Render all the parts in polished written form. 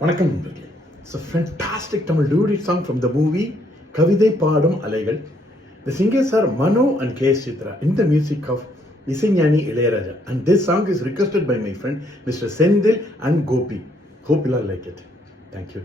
வணக்கம் நண்பர்களே. It's a fantastic Tamil duet song from the movie கவிதை பாடும் அலைகள். The singers are Mano and K.S. Chitra in the music of Isaignani Ilayaraja. And this song is requested by my friend Mr. Sendil and Gopi. Hope you all like it. Thank you.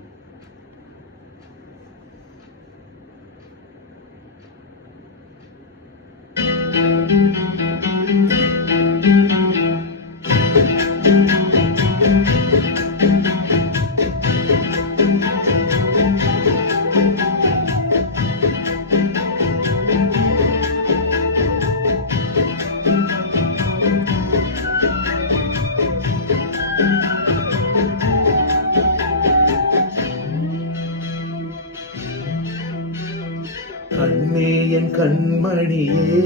கண்ணே என் கண்மணியே,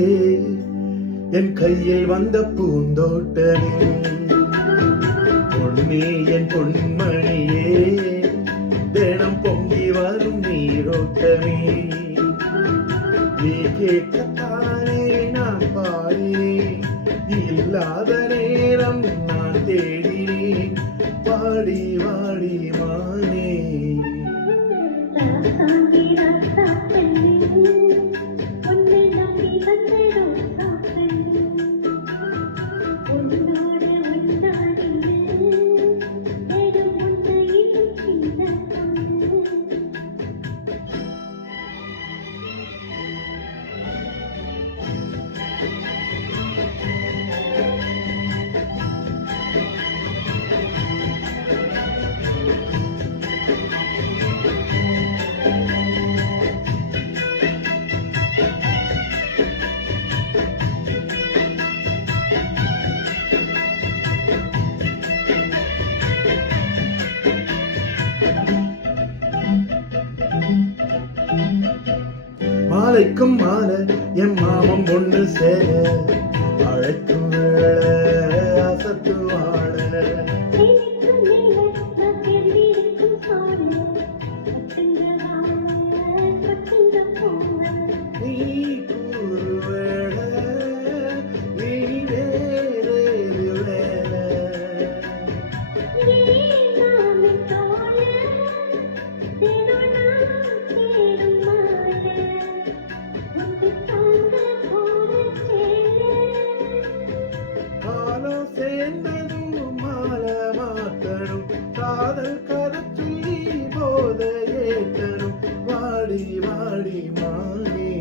என் கையில் வந்த பூந்தோட்டமே, பொன்னே என் பொன்மணியே, தினம் பொங்கி வரும் நீரோட்டமே, நீ கேட்கத்தானே நான் பாடினேன், இல்லாத நேரம் நான் தேடினேன், பாடி வாடி மானே. மாலைக்கும் மாலை என் மாமம் ஒன்று சேர, அழைக்கும் அசத்து வாழ, நீ கூறுவேட நீ வேறு வேல, சேர்ந்ததும் மாலை மாத்தணும், காதல் கதை சொல்லி போத ஏற்றணும், வாடி வாடி மானே.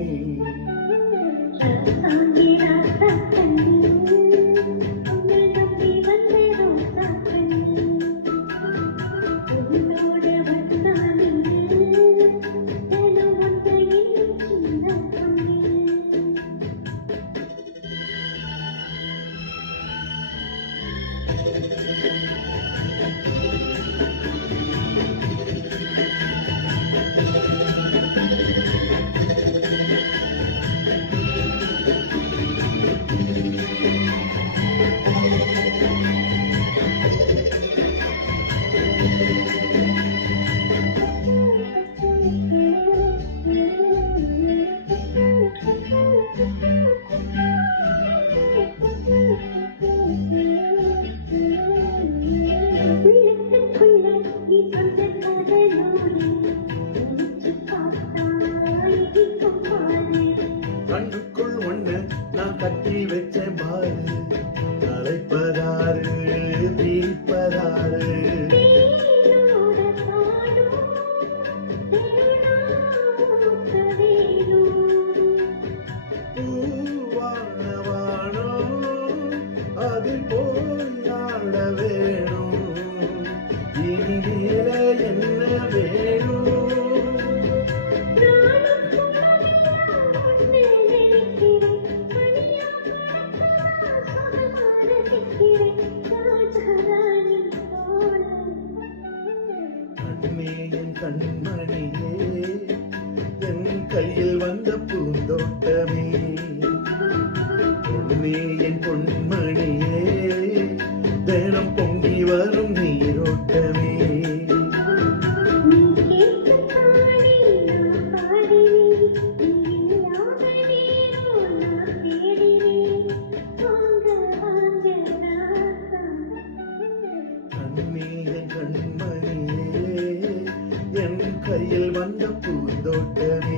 கண்ணுக்குள் ஒண்ணு நான் கட்டி வச்சேன் பாரு, கலைப்பதாரு தீர்ப்பதாரு, பூவானவானோ அதில் போய் ஆட வேணும், இனி மேல என்ன வேணும், கண்ணே என் கண்மணியே, என் கையில் வந்த பூந்தோட்டமே, பொன்னே என் பொன்மணியே, தினம் பொங்கி வரும் நீரோட்டமே, கண்ணே என் கண்மணியே, வந்த பூந்தோட்டமே